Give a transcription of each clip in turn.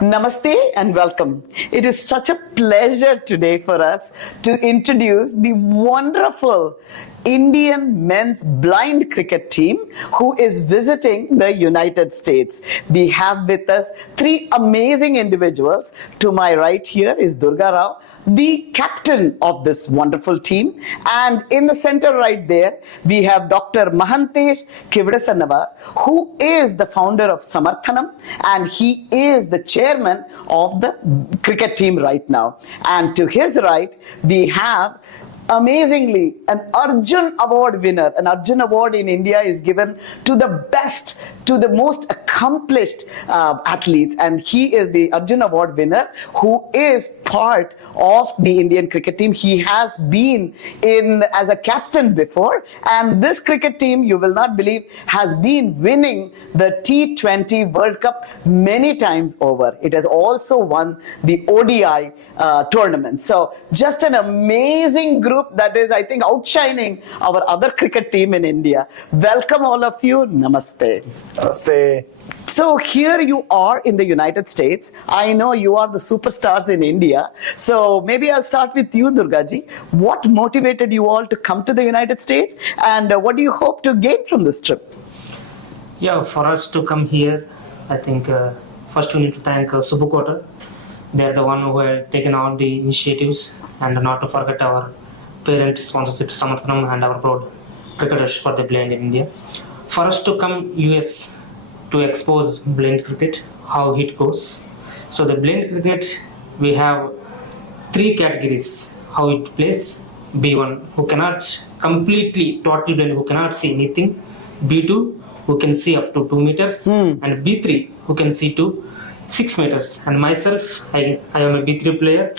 Namaste and welcome. It is such a pleasure today for us to introduce the wonderful Indian men's blind cricket team who is visiting the United States. We have with us three amazing individuals. To my right here is Durga Rao, the captain of this wonderful team. And in the center right there, we have Dr. Mahantesh Kivdasanava, who is the founder of Samarthanam, and he is the chairman of the cricket team right now. And to his right, we have amazingly an Arjun Award winner. An Arjun Award in India is given to the best, to the most accomplished athletes, and he is the Arjun Award winner who is part of the Indian cricket team. He has been in as a captain before, and this cricket team, you will not believe, has been winning the T20 World Cup many times over. It has also won the ODI tournament. So just an amazing group that is, I think, outshining our other cricket team in India. Welcome all of you. Namaste. Namaste. So here you are in the United States. I know you are the superstars in India. So maybe I'll start with you, Durgaji. What motivated you all to come to the United States, and what do you hope to gain from this trip? Yeah, for us to come here, I think first we need to thank Subukota. They are the one who have taken all the initiatives, and not to forget our parent sponsorship Samarthanam and our proud cricketers for the blind in India. For us to come US to expose blind cricket, how it goes. So the blind cricket, we have three categories how it plays. B1 who cannot completely total blind, who cannot see anything. B2 who can see up to 2 meters, and B3 who can see to 6 meters. And myself, I am a B3 player,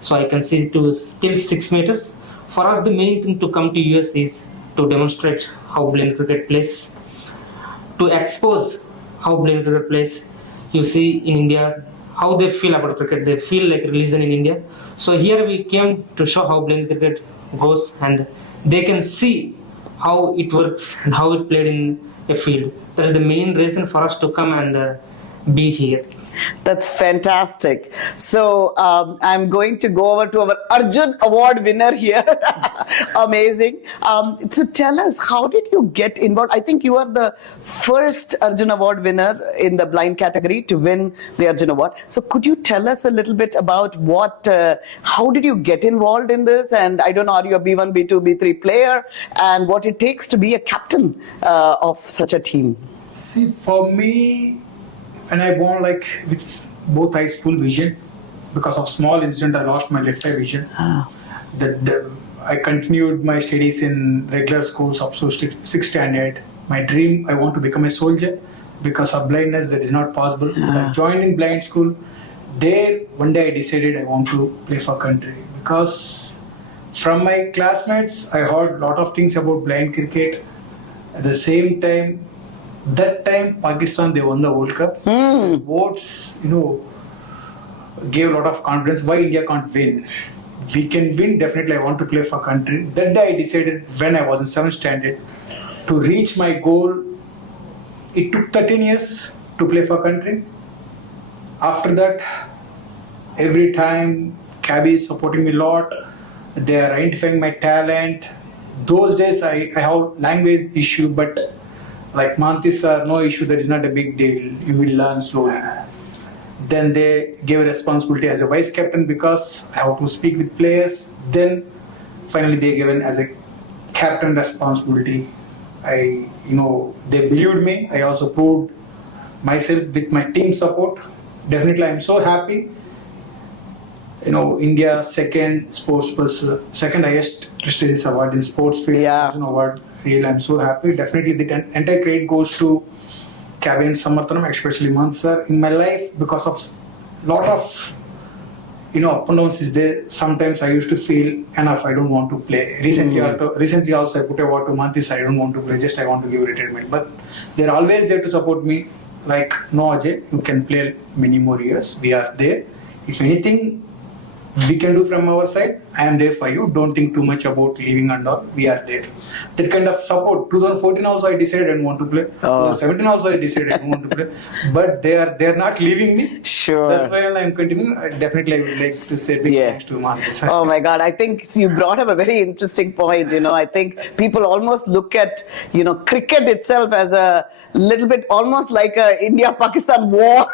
so I can see to till 6 meters. For us, the main thing to come to US is to demonstrate how blind cricket plays, to expose how blind cricket plays. You see in India how they feel about cricket. They feel like religion in India. So here we came to show how blind cricket goes, and they can see how it works and how it played in a field. That is the main reason for us to come and be here. That's fantastic. So I'm going to go over to our Arjun Award winner here. Amazing. So tell us, how did you get involved? I think you are the first Arjun Award winner in the blind category to win the Arjun Award. So could you tell us a little bit about how did you get involved in this? And I don't know, are you a B1, B2, B3 player? And what it takes to be a captain of such a team? See, for me, and I born like with both eyes full vision. Because of small incident, I lost my left eye vision. I continued my studies in regular schools up to 6th standard. My dream, I want to become a soldier. Because of blindness, that is not possible. I joined in blind school. There, one day I decided I want to play for country. Because from my classmates, I heard a lot of things about blind cricket. At the same time, that time Pakistan, they won the World Cup. Votes, gave a lot of confidence. Why India can't win? We can win, definitely. I want to play for country. That day I decided, when I was in 7th standard, to reach my goal. It took 13 years to play for country. After that, every time cabby is supporting me a lot. They are identifying my talent. Those days I have language issue, but like Mantis, no issue, that is not a big deal. You will learn slowly. Then they gave a responsibility as a vice captain because I have to speak with players. Then finally they given as a captain responsibility. They believed me. I also proved myself with my team support. Definitely, I am so happy. India second highest prestigious award in sports field. Award. Really, I'm so happy. Definitely, the entire credit goes to Cabin Samarthanam, especially Mansar. In my life, because of lot of up and downs is there. Sometimes I used to feel enough. I don't want to play. Recently also I put a word to Mantis. I don't want to play. Just I want to give retirement. But they're always there to support me. Like, no Ajay, you can play many more years. We are there. If anything, we can do from our side. I am there for you. Don't think too much about leaving and all. We are there. That kind of support. 2014 also I decided I didn't want to play. 2017 also I decided I didn't want to play. But they are not leaving me. Sure. That's why I'm continuing. Definitely I would like to say big thanks to Manoj. Oh my God, I think you brought up a very interesting point. I think people almost look at, cricket itself as a little bit almost like a India-Pakistan war.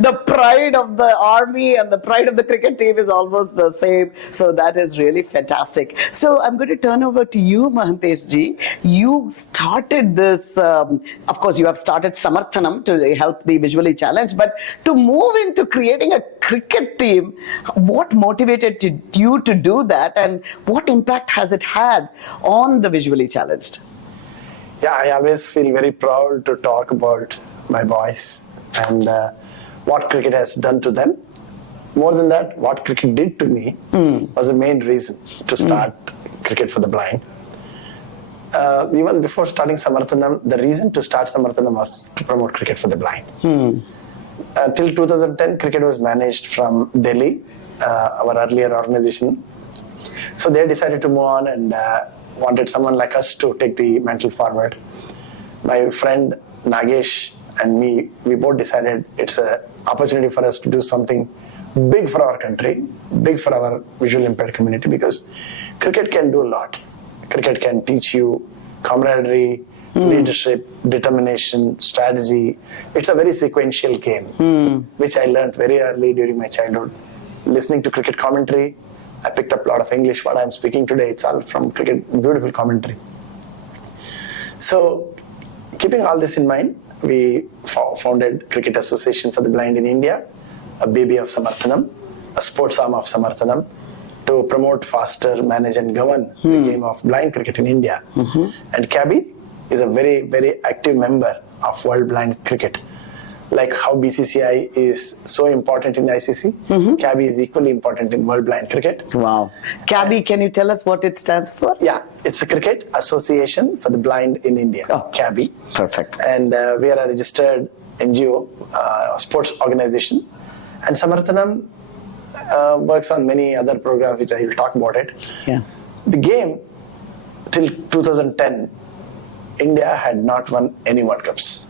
The pride of the army and the pride of the cricket team is almost the same. So that is really fantastic. So I'm going to turn over to you, Mahantesh ji. You started this, of course, you have started Samarthanam to help the visually challenged, but to move into creating a cricket team, what motivated you to do that, and what impact has it had on the visually challenged? Yeah, I always feel very proud to talk about my boys and what cricket has done to them. More than that, what cricket did to me was the main reason to start cricket for the blind. Even before starting Samarthanam, the reason to start Samarthanam was to promote cricket for the blind. Till 2010, cricket was managed from Delhi, our earlier organization. So they decided to move on and wanted someone like us to take the mantle forward. My friend Nagesh and me, we both decided it's an opportunity for us to do something big for our country, big for our visually impaired community, because cricket can do a lot. Cricket can teach you camaraderie, leadership, determination, strategy. It's a very sequential game, which I learned very early during my childhood. Listening to cricket commentary, I picked up a lot of English. What I'm speaking today, it's all from cricket, beautiful commentary. So, keeping all this in mind, we founded Cricket Association for the Blind in India, a baby of Samarthanam, a sports arm of Samarthanam, to promote, foster, manage and govern the game of blind cricket in India. And CABI is a very, very active member of World Blind Cricket. Like how BCCI is so important in ICC, CABI is equally important in World Blind Cricket. Wow. CABI, can you tell us what it stands for? Yeah, it's the Cricket Association for the Blind in India, CABI. Perfect. And we are a registered NGO, sports organization. And Samarthanam works on many other programs, which I will talk about it. Yeah. The game, till 2010, India had not won any World Cups.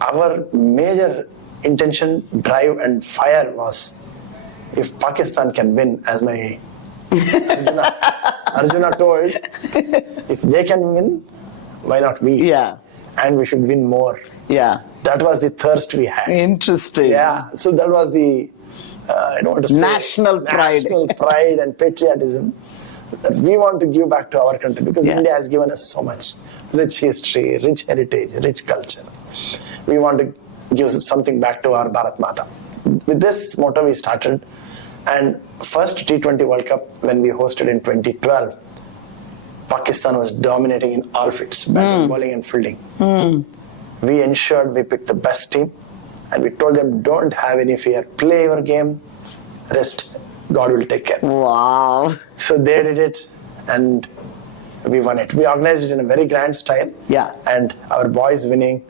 Our major intention, drive and fire was, if Pakistan can win, as my Arjuna told, if they can win, why not we? Yeah. And we should win more. Yeah. That was the thirst we had. Interesting. Yeah, so that was the, I don't want to say, National pride and patriotism that we want to give back to our country, because India has given us so much rich history, rich heritage, rich culture. We want to give something back to our Bharat Mata. With this motto we started, and first T20 World Cup when we hosted in 2012, Pakistan was dominating in all fits, batting, bowling and fielding. We ensured we picked the best team, and we told them, don't have any fear, play your game, rest, God will take care. Wow. So they did it, and we won it. We organized it in a very grand style. Yeah. And our boys winning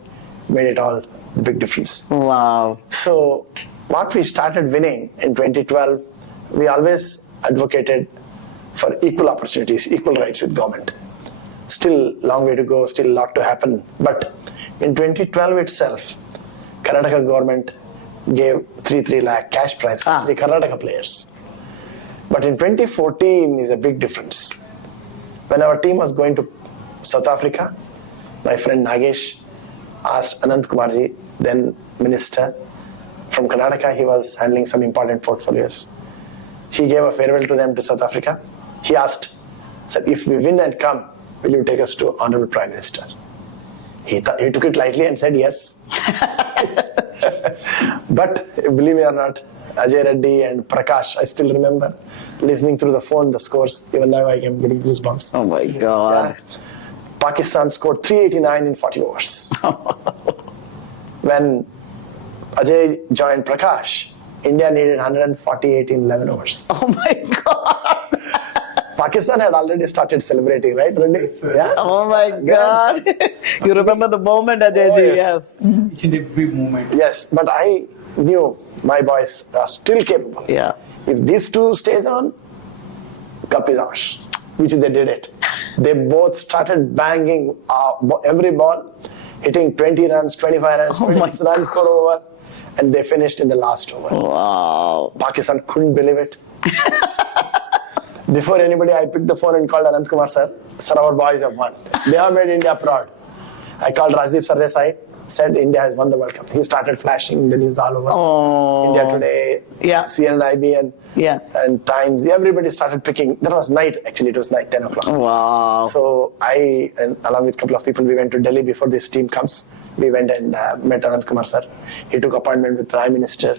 made it all the big difference. Wow. So what we started winning in 2012, we always advocated for equal opportunities, equal rights with government. Still long way to go, still a lot to happen. But in 2012 itself, Karnataka government gave 3 lakh cash prize for 3 Karnataka players. But in 2014 is a big difference. When our team was going to South Africa, my friend Nagesh asked Anant Kumarji, then minister from Karnataka, he was handling some important portfolios. He gave a farewell to them to South Africa. He asked, said, if we win and come, will you take us to Honorable Prime Minister? He took it lightly and said yes. But believe me or not, Ajay Reddy and Prakash, I still remember listening through the phone the scores. Even now I am getting goosebumps. Oh my God. Yeah. Pakistan scored 389 in 40 overs. When Ajay joined Prakash, India needed 148 in 11 overs. Oh my God. Pakistan had already started celebrating, right, Randy? Yes. Oh my God. You remember the moment, Ajay ji? yes. Yes. Each and every moment. Yes, but I knew my boys are still capable. Yeah. If these two stays on, cup is ours, which they did it. They both started banging every ball, hitting 20 runs, 25 runs, Oh my 26 runs per over, and they finished in the last over. Wow. Pakistan couldn't believe it. Before anybody, I picked the phone and called Anant Kumar sir. Sir, our boys have won. They have made India proud. I called Rajdeep Sardesai, said India has won the World Cup. He started flashing the news all over. Oh. India Today, Yeah. CNN, Yeah. and Times. Everybody started picking. That was night, actually. It was night, 10 o'clock. Wow. So I, and along with a couple of people, we went to Delhi before this team comes. We went and met Anant Kumar sir. He took appointment with Prime Minister.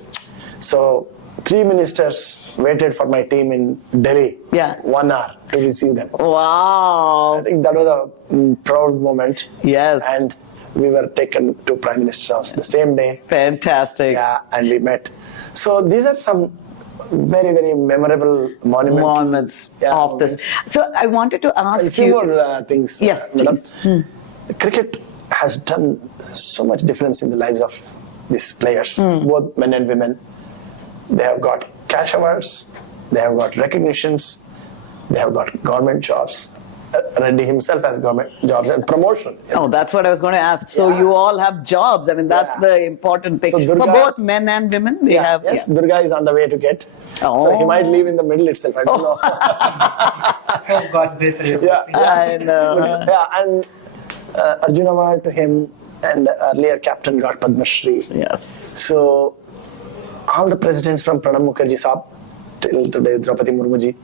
So 3 ministers waited for my team in Delhi. Yeah. 1 hour to receive them. Wow. I think that was a proud moment. Yes. And we were taken to Prime Minister's house the same day. Fantastic. Yeah, and we met. So these are some very, very memorable Moments Yeah, of this. So I wanted to A ask few you. more things. Yes, madam. please. Cricket has done so much difference in the lives of these players, both men and women. They have got cash awards, they have got recognitions, they have got government jobs. Reddy himself has government jobs and promotion. Oh, that's what I was going to ask. So Yeah. you all have jobs. I mean, that's Yeah. the important thing. So Durga- For both men and women, they have. Yes, yeah. Durga is on the way to get. Oh. So he might leave in the middle itself. I don't know. Oh, God's grace. I know. Yeah, and Arjun Award to him, and earlier captain got Padma Shri. Yes. So all the presidents from Pranab Mukherjee Saab till today, Draupadi Murmu ji,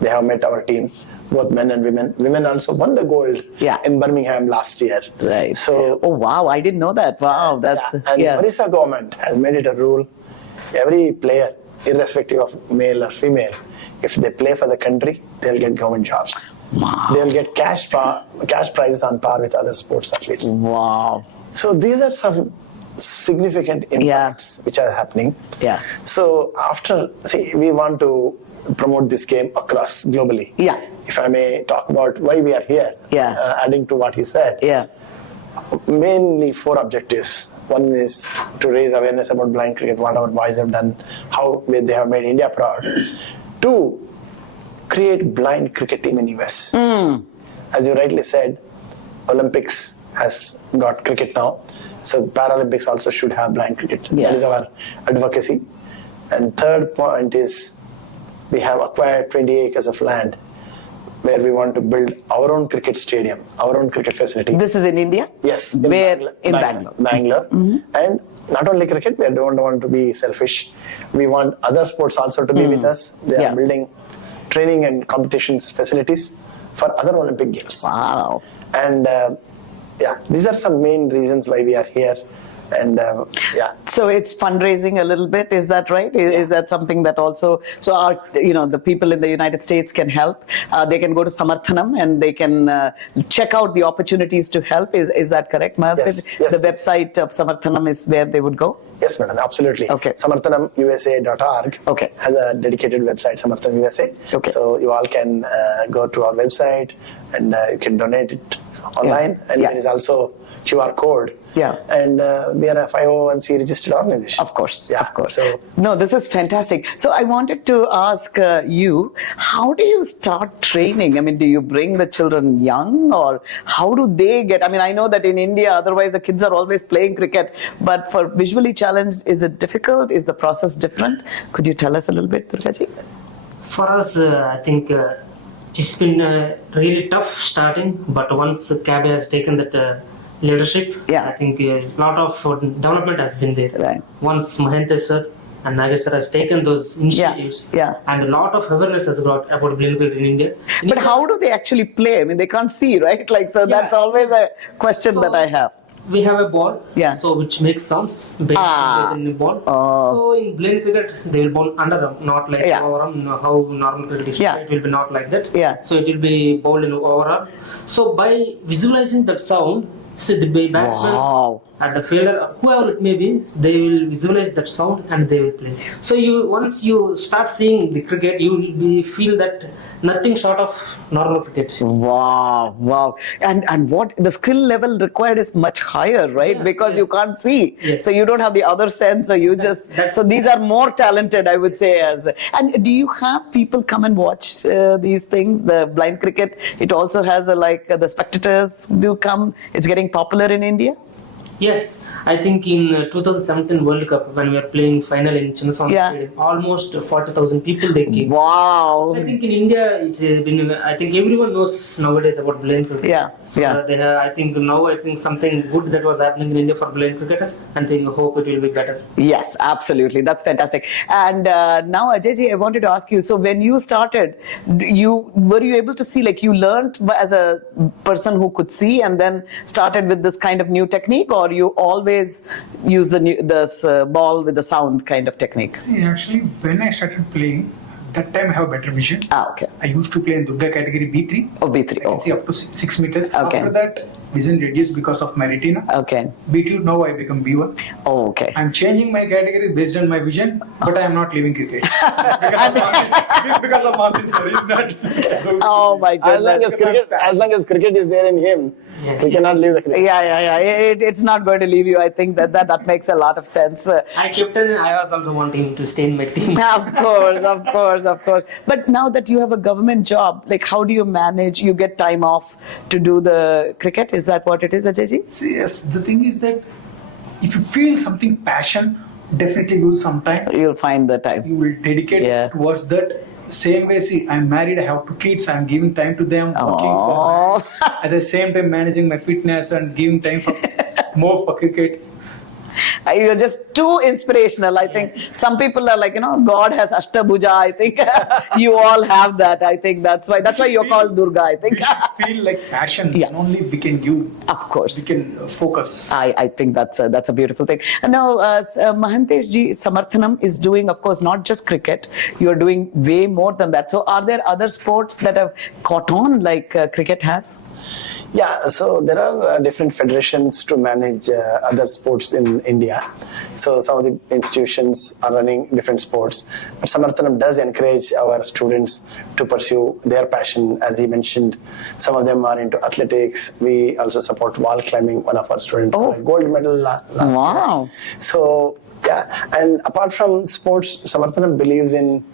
they have met our team, both men and women. Women also won the gold Yeah. in Birmingham last year. Right. So Oh, wow. I didn't know that. Wow. That's. and Yeah. Orissa government has made it a rule. Every player, irrespective of male or female, if they play for the country, they'll get government jobs. Wow. They'll get cash prizes on par with other sports athletes. Wow. So these are some significant impacts which are happening. Yeah. So we want to promote this game across globally. Yeah. If I may talk about why we are here, Yeah. adding to what he said, Yeah. mainly 4 objectives. One is to raise awareness about blind cricket, what our boys have done, how they have made India proud. 2, create blind cricket team in US. As you rightly said, Olympics has got cricket now. So Paralympics also should have blind cricket. That Yes. is our advocacy. And third point is we have acquired 20 acres of land where we want to build our own cricket stadium, our own cricket facility. This is in India? Yes. Where? In Bangalore. Bangalore. And not only cricket, we don't want to be selfish. We want other sports also to be with us. They Yeah. are building training and competitions facilities for other Olympic Games. Wow. And these are some main reasons why we are here. And So it's fundraising a little bit, is that right? Is that something that also, so our, the people in the United States can help. They can go to Samarthanam and they can check out the opportunities to help. Is that correct, Maharpreet? Yes, The website of Samarthanam is where they would go? Yes, madam, absolutely. Okay. Samarthanamusa.org Okay. has a dedicated website, Samarthanam USA. Okay. So you all can go to our website and you can donate it online. And Yeah. there is also QR code. Yeah. And we are a 501c registered organization. Of course, Yeah. of course. So No, this is fantastic. So I wanted to ask you, how do you start training? I mean, do you bring the children young, or how do they get? I mean, I know that in India, otherwise the kids are always playing cricket, but for visually challenged, is it difficult? Is the process different? Could you tell us a little bit, Durgaji? For us, I think it's been really tough starting, but once Cabby has taken that leadership, Yeah. I think a lot of development has been there. Right. Once Mahente sir and Nagesh sir has taken those initiatives, yeah. and a lot of awareness has got about blind cricket in India. But how do they actually play? I mean, they can't see, right? So that's Yeah. always a question that I have. We have a ball, Yeah. so which makes sounds based on the ball. Oh. So in blind cricket, they will bowl underarm, not like Yeah. overarm. How normal cricket is, Yeah. it will be not like that. Yeah. So it will be bowled in overarm. So by visualizing that sound, see the batsman Wow. at the fielder, whoever it may be, they will visualize that sound and they will play. So once you start seeing the cricket, you will feel that nothing short of normal cricket. Wow. And what the skill level required is much higher, right? Yes, because yes. you can't see. Yes. So you don't have the other sense, so you so these are more talented, I would say. And do you have people come and watch these things? The blind cricket, it also has the spectators do come. It's getting popular in India. Yes, I think in 2017 World Cup, when we were playing final in Chinnaswamy Stadium, almost 40,000 people they came. Wow. I think in India, it's been. I think everyone knows nowadays about blind cricket. Yeah. So Yeah. They have, I think something good that was happening in India for blind cricketers, and I hope it will be better. Yes, absolutely. That's fantastic. And now, Ajayji, I wanted to ask you. So, when you started, were you able to see? Like, you learned as a person who could see, and then started with this kind of new technique, or you always use the ball with the sound kind of technique? See, actually, when I started playing, that time I have better vision. Okay. I used to play in Durga category B3. Oh, B3. I can see up to 6 meters. Okay. After that, vision reduced because of my retina. Okay. B2, now I become B1. Oh, okay. I'm changing my category based on my vision, but I am not leaving cricket. because of Marcus, sir. He's not. Oh my goodness. As long as cricket is there in him, he cannot leave the cricket. Yeah. It's not going to leave you. I think that makes a lot of sense. I captain. I was also wanting to stay in my team. Of course. But now that you have a government job, like how do you manage? You get time off to do the cricket? Is that what it is, Ajayji? See, yes, the thing is that if you feel something passion, definitely you will sometime. You'll find the time. You will dedicate Yeah. towards that. Same way, see, I'm married, I have 2 kids, I'm giving time to them, working Aww. for at the same time managing my fitness and giving time for more for cricket. You're just too inspirational. I think some people are like, God has Ashtabhuja. I think you all have that. I think that's why you're called Durga. I think. We should feel like passion. Yes. Only we can give. Of course. We can focus. I think that's a beautiful thing. And now, Mahantesh ji, Samarthanam is doing, of course, not just cricket. You're doing way more than that. So, are there other sports that have caught on like cricket has? Yeah, so there are different federations to manage other sports in India. So some of the institutions are running different sports. But Samarthanam does encourage our students to pursue their passion. As he mentioned, some of them are into athletics. We also support wall climbing. One of our students got a gold medal last Wow. year. So yeah, and apart from sports, Samarthanam believes in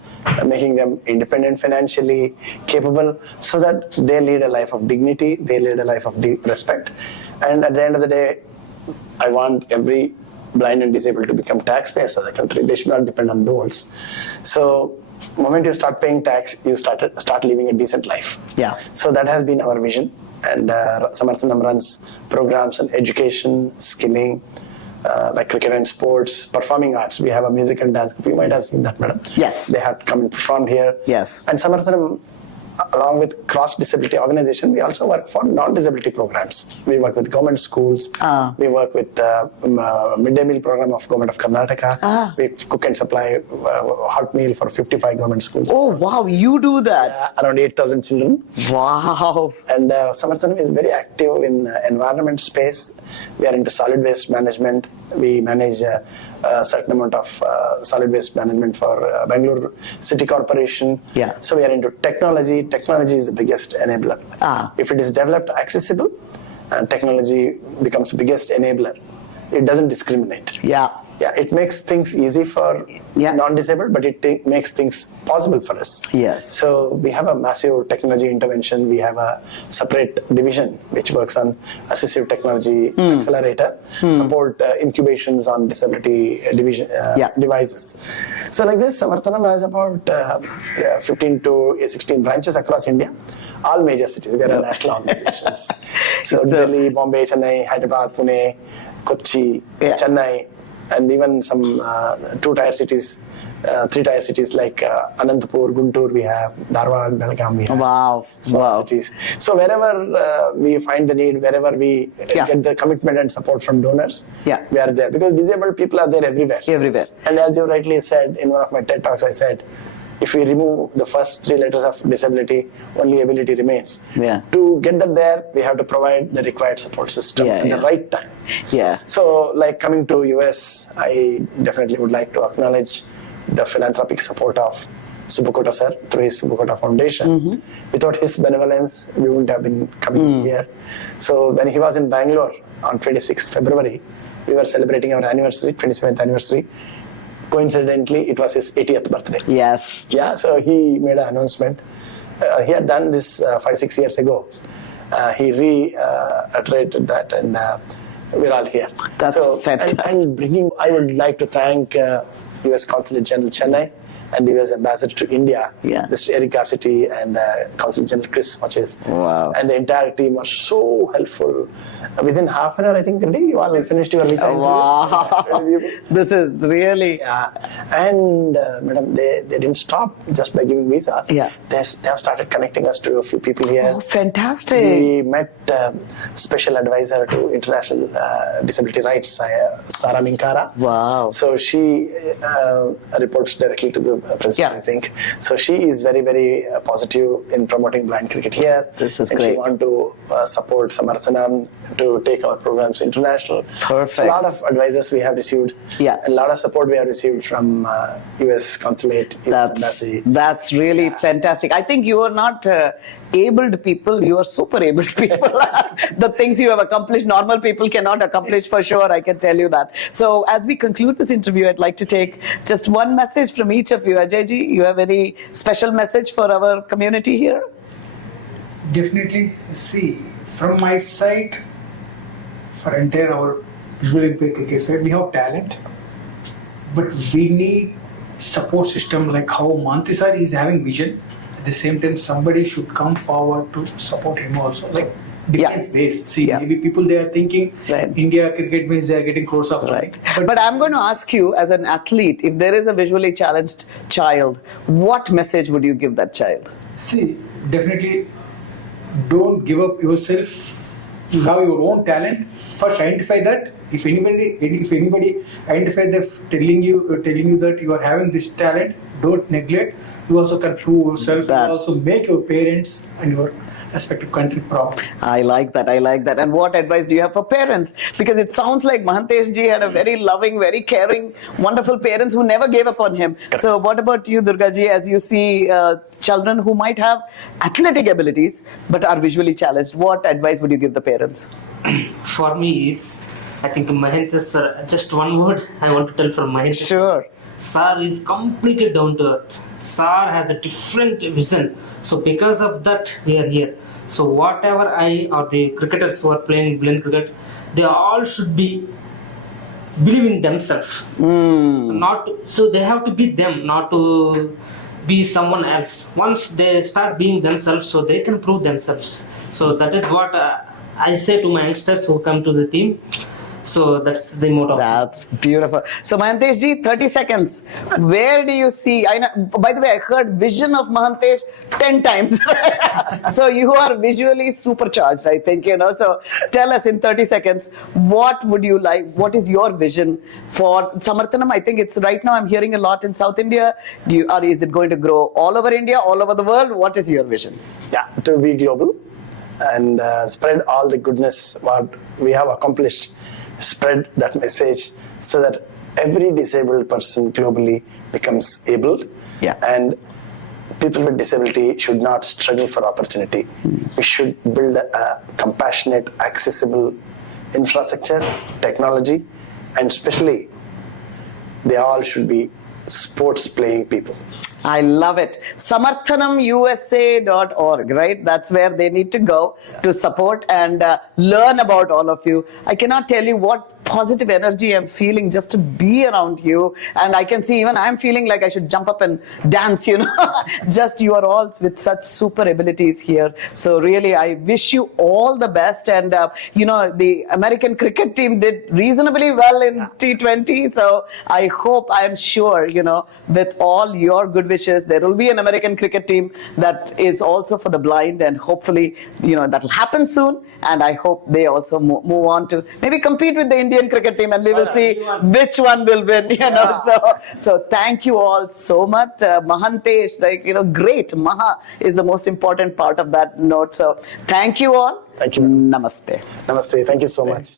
making them independent financially, capable, so that they lead a life of dignity, they lead a life of respect. And at the end of the day, I want every blind and disabled to become taxpayers of the country. They should not depend on doles. So the moment you start paying tax, you start living a decent life. Yeah. So that has been our vision. And Samarthanam runs programs on education, skilling, like cricket and sports, performing arts. We have a music and dance group. You might have seen that, madam. Yes. They have come and performed here. Yes. And Samarthanam, along with cross-disability organization, we also work for non-disability programs. We work with government schools. We work with midday meal program of Government of Karnataka. We cook and supply hot meal for 55 government schools. Oh, wow, you do that. Around 8,000 children. Wow. And Samarthanam is very active in environment space. We are into solid waste management. We manage a certain amount of solid waste management for Bangalore City Corporation. Yeah. So we are into technology. Technology is the biggest enabler. If it is developed accessible, technology becomes the biggest enabler. It doesn't discriminate. Yeah. Yeah, it makes things easy for non-disabled, but it makes things possible for us. Yes. So we have a massive technology intervention. We have a separate division which works on assistive technology accelerator, support incubations on disability devices. So like this, Samarthanam has about 15 to 16 branches across India, all major cities. We are a national organization. So Delhi, Bombay, Chennai, Hyderabad, Pune, Kochi, Chennai, and even some 2-tier cities, 3-tier cities like Anantapur, Guntur, we have Dharwad, Belgaum, we have small cities. So wherever we find the need, wherever we get the commitment and support from donors, we are there. Because disabled people are there everywhere. Everywhere. And as you rightly said, in one of my TED Talks, I said, if we remove the first three letters of disability, only ability remains. Yeah. To get that there, we have to provide the required support system at the right time. Yeah. So, like coming to US, I definitely would like to acknowledge the philanthropic support of Subukota sir through his Subukota Foundation. Without his benevolence, we wouldn't have been coming here. So when he was in Bangalore on 26th February, we were celebrating our anniversary, 27th anniversary. Coincidentally, it was his 80th birthday. Yes. Yeah, so he made an announcement. He had done this 5-6 years ago. He reiterated that, and we're all here. That's fantastic. And I would like to thank U.S. Consulate General Chennai and U.S. Ambassador to India, Mr. Eric Garcetti, and Consul General Chris Hodges. Wow. And the entire team were so helpful. Within half an hour, I think, you all finished your visa. Wow. This is really... Yeah. And, madam, they didn't stop just by giving visas. Yeah. They have started connecting us to a few people here. Oh, fantastic. We met Special Advisor to International Disability Rights, Sara Minkara. Wow. So she reports directly to the president, I think. So she is very, very positive in promoting blind cricket here. This is and great. She wants to support Samarthanam to take our programs international. Perfect. So a lot of advisors we have received. Yeah. And a lot of support we have received from US Consulate, US Embassy. That's really fantastic. I think you are not abled people, you are super abled people. The things you have accomplished, normal people cannot accomplish for sure, I can tell you that. So as we conclude this interview, I'd like to take just one message from each of you. Ajayji, you have any special message for our community here? Definitely. See, from my side, for entire our visually impaired cricket side, we have talent, but we need support system like how Manthi sir is having vision. At the same time, somebody should come forward to support him also, like different ways. See, maybe people they are thinking India cricket means they are getting crores of money. But I'm going to ask you, as an athlete, if there is a visually challenged child, what message would you give that child? See, definitely don't give up yourself. You have your own talent. First, identify that. If anybody identify that, telling you that you are having this talent, don't neglect. You also can prove yourself. You also make your parents and your respective country proud. I like that. And what advice do you have for parents? Because it sounds like Mahantesh ji had a very loving, very caring, wonderful parents who never gave up on him. Correct. So what about you, Durga ji, as you see children who might have athletic abilities but are visually challenged? What advice would you give the parents? For me is, I think Mahendra sir, just one word I want to tell from Mahendra. Sure. Sir is completely down to earth. Sir has a different vision. So because of that, we are here. So whatever I or the cricketers who are playing blind cricket, they all should be believe in themselves. So they have to be them, not to be someone else. Once they start being themselves, so they can prove themselves. So that is what I say to my youngsters who come to the team. So that's the motto. That's beautiful. So Mahantesh ji, 30 seconds. Where do you see, I know, by the way, I heard vision of Mahantesh 10 times. So you are visually supercharged, I think, So tell us in 30 seconds, what would you like, what is your vision for Samarthanam? I think it's right now I'm hearing a lot in South India. Is it going to grow all over India, all over the world? What is your vision? Yeah, to be global and spread all the goodness what we have accomplished. Spread that message so that every disabled person globally becomes able, and people with disability should not struggle for opportunity. We should build a compassionate, accessible infrastructure, technology, and especially they all should be sports playing people. I love it. Samarthanamusa.org, right? That's where they need to go to support and learn about all of you. I cannot tell you what positive energy I'm feeling just to be around you. And I can see even I'm feeling like I should jump up and dance, Just you are all with such super abilities here. So really, I wish you all the best. And, the American cricket team did reasonably well in T20. So I hope, I'm sure, with all your good wishes, there will be an American cricket team that is also for the blind. And hopefully, that will happen soon. And I hope they also move on to maybe compete with the Indian Indian cricket team, and we will see which one will win. So thank you all so much, Mahantesh. Great. Maha is the most important part of that note. So thank you all. Thank you. Namaste. Namaste. Thank you so much.